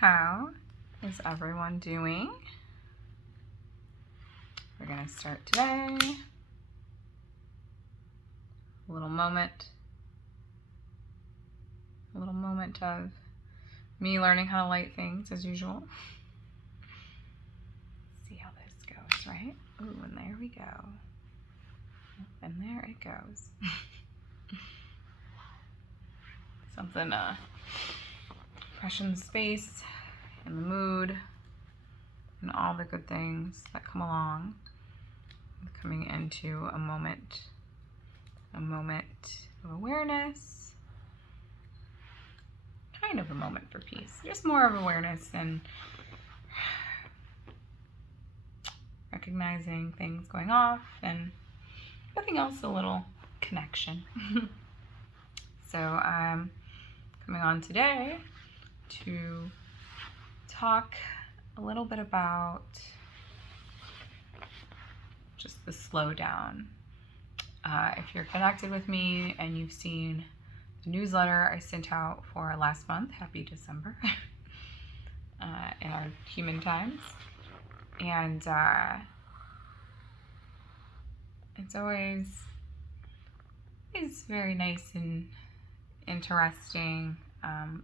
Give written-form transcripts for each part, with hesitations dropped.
How is everyone doing? We're going to start today. A little moment of me learning how to light things as usual. Let's see how this goes, right? Ooh, and there we go. And there it goes. Something freshen the space and the mood and all the good things that come along with coming into a moment of awareness, kind of a moment for peace, just more of awareness and recognizing things going off and nothing else, a little connection. So I'm coming on today to talk a little bit about just the slowdown. If you're connected with me and you've seen the newsletter I sent out for last month, happy December, in our human times. And it's always very nice and interesting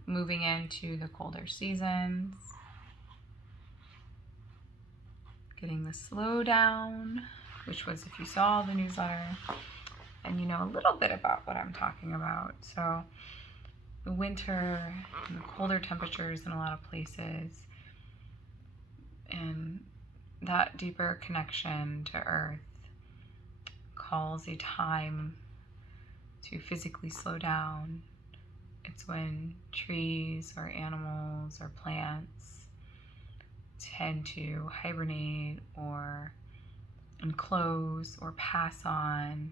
moving into the colder seasons, getting the slowdown, which was, if you saw the newsletter and you know a little bit about what I'm talking about. So the winter and the colder temperatures in a lot of places and that deeper connection to Earth calls a time to physically slow down. It's when trees or animals or plants tend to hibernate or enclose or pass on,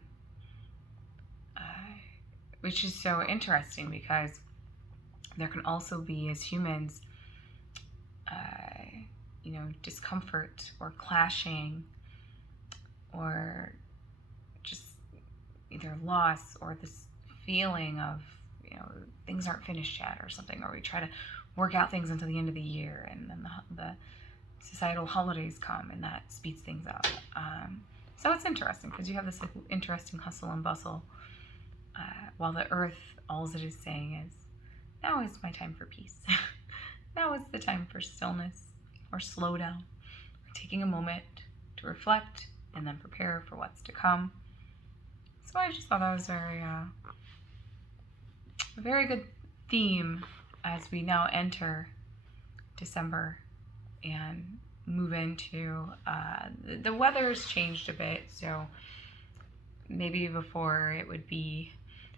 which is so interesting because there can also be, as humans, discomfort or clashing or just either loss or this feeling of, things aren't finished yet or something, or we try to work out things until the end of the year and then the societal holidays come and that speeds things up. So it's interesting because you have this interesting hustle and bustle while the earth, all it is saying is, now is my time for peace. Now is the time for stillness or slow down, or taking a moment to reflect and then prepare for what's to come. So I just thought that was a very good theme as we now enter December and move into the weather's changed a bit. So maybe before it would be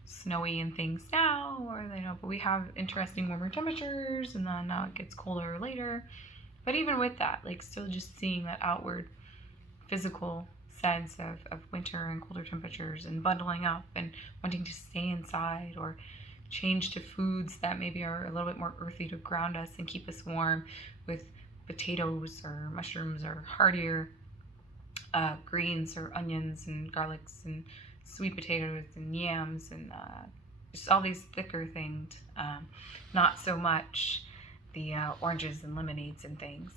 snowy and things now, but we have interesting warmer temperatures, and then now it gets colder later. But even with that, still just seeing that outward physical sense of winter and colder temperatures and bundling up and wanting to stay inside or change to foods that maybe are a little bit more earthy to ground us and keep us warm, with potatoes or mushrooms or heartier greens or onions and garlics and sweet potatoes and yams and just all these thicker things. Not so much the oranges and lemonades and things.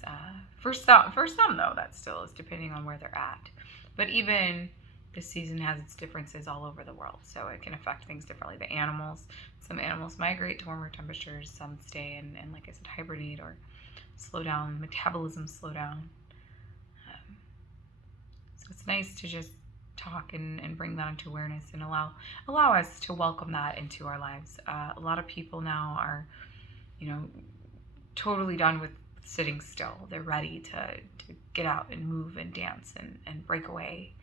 For some though, that still is depending on where they're at. But even this season has its differences all over the world, so it can affect things differently. Some animals migrate to warmer temperatures, some stay and like I said, hibernate or slow down, metabolism slow down. So it's nice to just talk and bring that into awareness and allow us to welcome that into our lives. A lot of people now are, totally done with sitting still. They're ready to get out and move and dance and break away,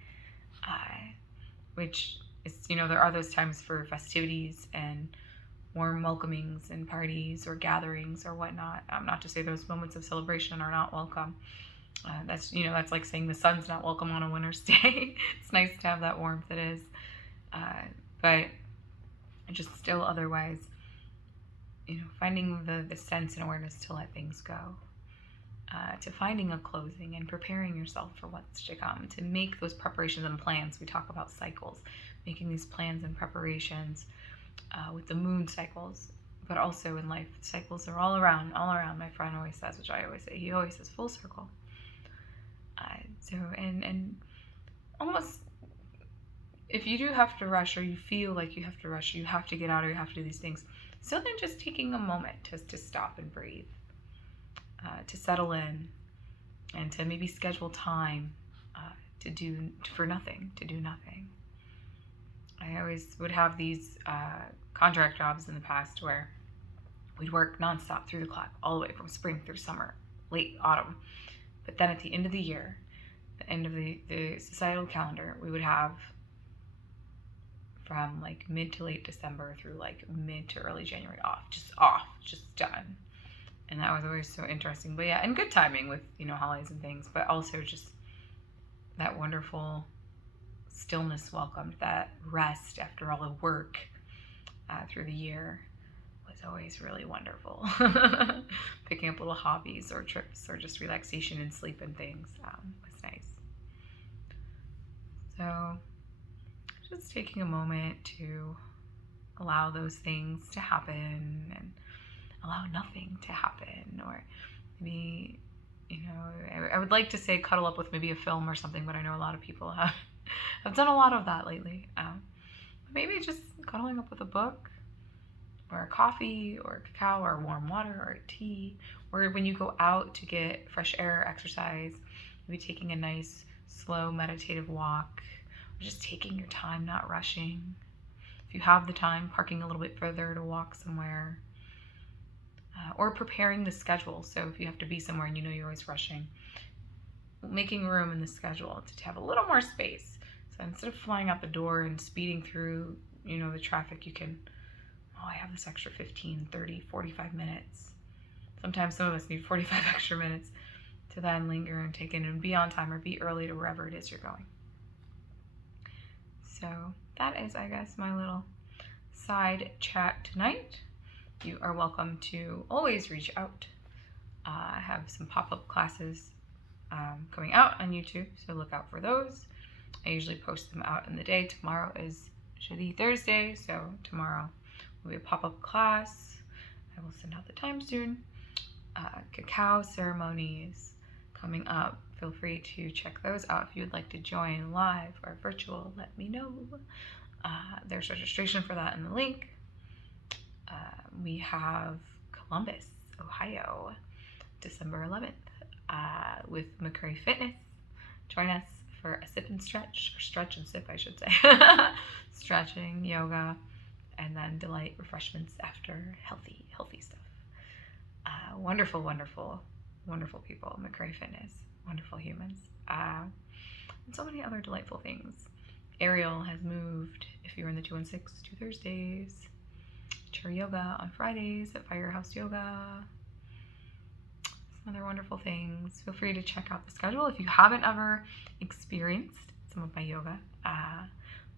which is, there are those times for festivities and warm welcomings and parties or gatherings or whatnot. Not to say those moments of celebration are not welcome. That's like saying the sun's not welcome on a winter's day. It's nice to have that warmth, it is. But just still otherwise, finding the sense and awareness to let things go, to finding a closing and preparing yourself for what's to come, to make those preparations and plans. We talk about cycles, making these plans and preparations with the moon cycles. but also in life, cycles are all around, all around. My friend always says, which I always say, he always says full circle. And almost, if you do have to rush, or you feel like you have to rush, you have to get out, or you have to do these things, so then just taking a moment to stop and breathe, to settle in, and to maybe schedule time to do nothing. I always would have these contract jobs in the past where we'd work nonstop through the clock, all the way from spring through summer, late autumn. But then at the end of the year, the end of the societal calendar, we would have from like mid to late December through like mid to early January off, just done. And that was always so interesting. But yeah, and good timing with, holidays and things, but also just that wonderful stillness welcomed, that rest after all the work through the year was always really wonderful. Picking up little hobbies or trips or just relaxation and sleep and things was nice. So just taking a moment to allow those things to happen and allow nothing to happen, or maybe, I would like to say cuddle up with maybe a film or something, but I know a lot of people have done a lot of that lately. Maybe just cuddling up with a book, or a coffee, or cacao, or warm water, or tea, or when you go out to get fresh air, exercise, maybe taking a nice, slow, meditative walk, or just taking your time, not rushing. If you have the time, parking a little bit further to walk somewhere, or preparing the schedule. So if you have to be somewhere and you're always rushing, making room in the schedule to have a little more space. So instead of flying out the door and speeding through, the traffic, you can, I have this extra 15, 30, 45 minutes. Sometimes some of us need 45 extra minutes to then linger and take in and be on time or be early to wherever it is you're going. So that is, I guess, my little side chat tonight. You are welcome to always reach out. I have some pop-up classes coming out on YouTube, so look out for those. I usually post them out in the day. Tomorrow is Shitty Thursday, so tomorrow will be a pop-up class. I will send out the time soon. Cacao ceremonies coming up. Feel free to check those out if you would like to join live or virtual. Let me know. There's registration for that in the link. We have Columbus, Ohio, December 11th, with McCray Fitness. Join us for a sip and stretch, or stretch and sip, I should say. Stretching, yoga, and then delight refreshments after healthy stuff. Wonderful, wonderful, wonderful people, McCray Fitness, wonderful humans, and so many other delightful things. Ariel has moved, if you're in the 216, to Thursdays. Chair yoga on Fridays at Firehouse Yoga. Some other wonderful things. Feel free to check out the schedule. If you haven't ever experienced some of my yoga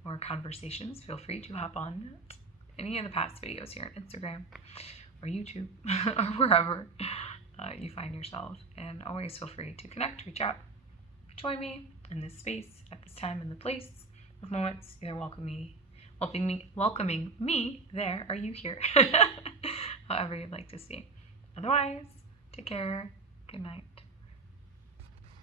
or conversations, feel free to hop on any of the past videos here on Instagram or YouTube or wherever you find yourself. And always feel free to connect, reach out, join me in this space at this time and the place of moments, either welcoming me there, or you here, however you'd like to see. Otherwise, take care. Good night.